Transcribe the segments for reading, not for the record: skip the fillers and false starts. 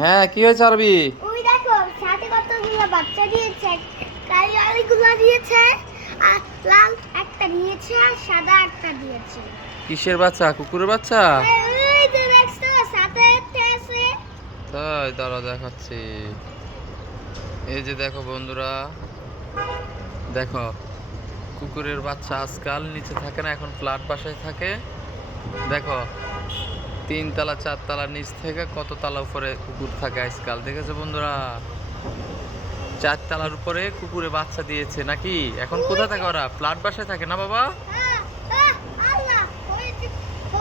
হ্যাঁ, কি হয়েছে আরবি? ওই দেখো সাথে কতগুলো বাচ্চা দিয়েছে, কালো আলিগুলো দিয়েছে, আর লাল একটা দিয়েছে আর সাদা একটা দিয়েছে। কিসের বাচ্চা? কুকুরের বাচ্চা? ওই যে দেখছো সাথে একটা আছে। তাই দাঁড়া দেখাচ্ছি। এই যে দেখো বন্ধুরা, দেখো কুকুরের বাচ্চা আজকাল নিচে থাকে না, এখন ফ্ল্যাট বাসায় থাকে। দেখো 3 তলা 4 তলার নিচ থেকে কত তলা উপরে কুকুর থাকে আজকাল, দেখেছো বন্ধুরা? 4 তলার উপরে কুকুরে বাচ্চা দিয়েছে নাকি? এখন কোথায় থাকে ওরা? ফ্ল্যাট বাসায় থাকে না বাবা? আহ, আহ, আল্লাহ, ওই যে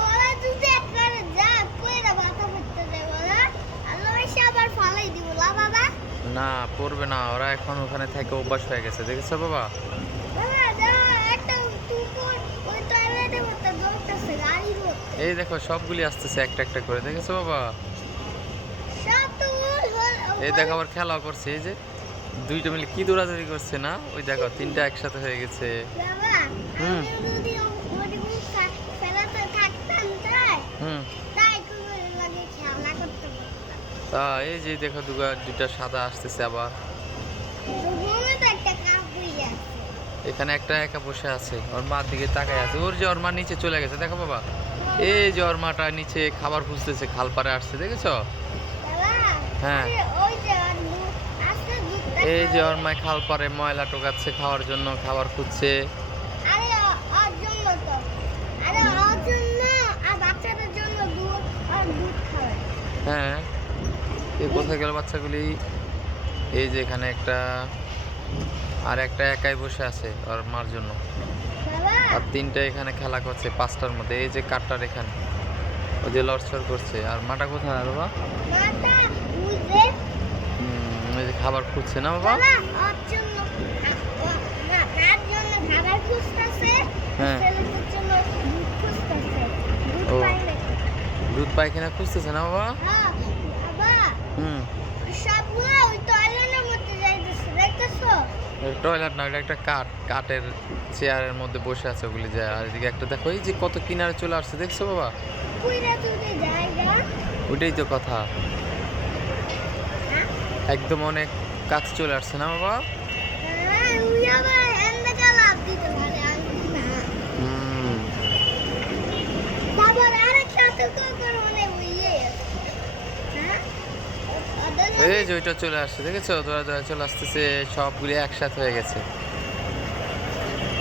ওরা যদি একবারে যা কইরা মাথা ফুটতে যায় ওরা, আল্লাহ এসে আবার ফালাই দিব না বাবা। না, পড়বে না, ওরা এখন ওখানে থেকে অভ্যাস হয়ে গেছে, দেখেছো বাবা? বাবা যা একটা কুকুর ওই টয়লেটের মধ্যে দৌড়তেছে গাড়ির মধ্যে। এই দেখো সবগুলি আসতেছে একটা একটা করে, দেখেছো বাবা? সব তো এই দেখো আবার খেলা করছে, এই যে দুইটা মিলে কি দৌড়াদৌড়ি করছে না? ওই দেখো তিনটা একসাথে হয়ে গেছে। বাবা, হুম আমি যদি ওরকম ফেলাতে থাকতাম তাই হুম। তাই কুকুরের লাগে খেলা করতে পারতাম। তা এই যে দেখো দুইটা সাদা আসতেছে আবার। ওখানে তো একটা কাকুই আছে। এখানে একটা একা বসে আছে, ওর মার দিকে তাকায় আছে। ওর যে ওর মা নিচে চলে গেছে, দেখো বাবা। এই যে ওর মাটা নিচে খাবার খুঁজতেছে, খাল পাড়ে আসছে, দেখেছো? বাবা, হ্যাঁ, আরে ওই যে ওর দুধ আজকে দুধটা এই যে খাওয়াই। ওর মা খাল পাড়ে ময়লা টোকাচ্ছে, খাওয়ার জন্য খাবার খুঁজছে। আরে ওর জন্য তো, আরে ওর জন্য আর বাচ্চাদের জন্য দুধ আর দুধ খাওয়ায়। হ্যাঁ, এই কোথায় গেল বাচ্চাগুলি? এই যে এখানে একটা, আর একটা একাই বসে আছে ওর মার জন্য। বাবা, আর তিনটা এখানে খেলা করছে 5টার মধ্যে। এই যে কাঠটার এখানে ওই যে লড়ছড় করছে। আর মাটা কোথায় বাবা? মাটা ওই যে ওই যে খাবার খুঁজছে না বাবা? বাবা ওর জন্য মার জন্য খাবার খুঁজতেছে, হ্যাঁ। ছেলেদের জন্য দুধ খুঁজতেছে, দুধ ও, পাই নাকি। দুধ পায়খানা খুঁজতেছে না বাবা? হ্যাঁ বাবা, হুম। সবগুলো ওই টয়লেটের মধ্যে যাইতেছে, দেখতেছো? টয়লেট না, এটা একটা কাঠের চেয়ারের মধ্যে বসে আছে ওগুলি যায়। আর এদিকে একটা দেখো, এই যে কত কিনারে চলে আসছে, দেখছো বাবা? কইরা যদি জায়গা, ওইটাই তো কথা, হ্যাঁ একদম অনেক কাছে চলে আসছে না বাবা? হ্যাঁ, ওই আবার এন্দাকা লাভ দিতে পারে আমি না। হুম। বাবার আরেকটা তো কুকুর মনে হইয়ে আছে। হ্যাঁ ওদের এই যে ওইটা চলে আসছে, দেখেছো? দৌড়া দৌড়া চলে আসতেছে, সবগুলি একসাথে হয়ে গেছে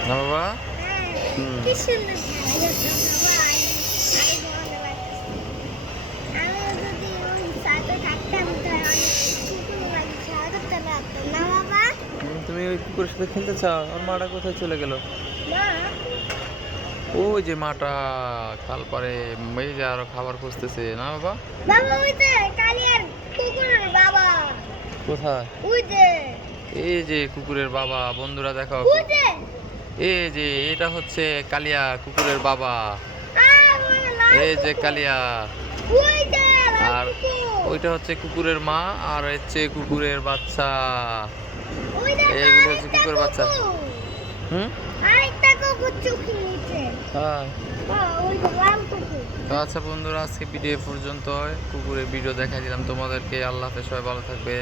না বাবা? হ্যাঁ, হুম। কি সুন্দর খেলা করতেছে বাবা, আমি ভালো লাগতেছে। আমি যদি ওই সাথে থাকতাম তাহলে কুকুর লাগে খেলা করতে পারতাম না বাবা। তুমি ওই কুকুরের সাথে খেলতে চাও? আর মাটা কোথায় চলে গেল? মা, ওই যে মাটা খাল পারে, এই যে আরো খাবার খুঁজতেছে না বাবা? বাবা ওই যে কালিয়ার কুকুরের বাবা, কোথায়? ওই যে এই যে কুকুরের বাবা, বন্ধুরা দেখো। ওই যে এই যে এটা হচ্ছে কালিয়া কুকুরের বাবা। মানে লাল এই যে কুকুর। কালিয়া। ওই যে লাল আর কুকুর। ওইটা হচ্ছে কুকুরের মা, আর হচ্ছে কুকুরের বাচ্চা। ওই দেখো এইগুলো হচ্ছে আরেকটা কুকুরের বাচ্চা। কুকুর। হুম। আরেকটা কুকুর চোখের নিচে। হ্যাঁ। ওই যে লাল কুকুর। তো আচ্ছা বন্ধুরা, আজকে ভিডিও পর্যন্ত। কুকুরের ভিডিও দেখাই দিলাম তোমাদেরকে। আল্লাহ হাফেজ, সবাই ভালো থাকবে।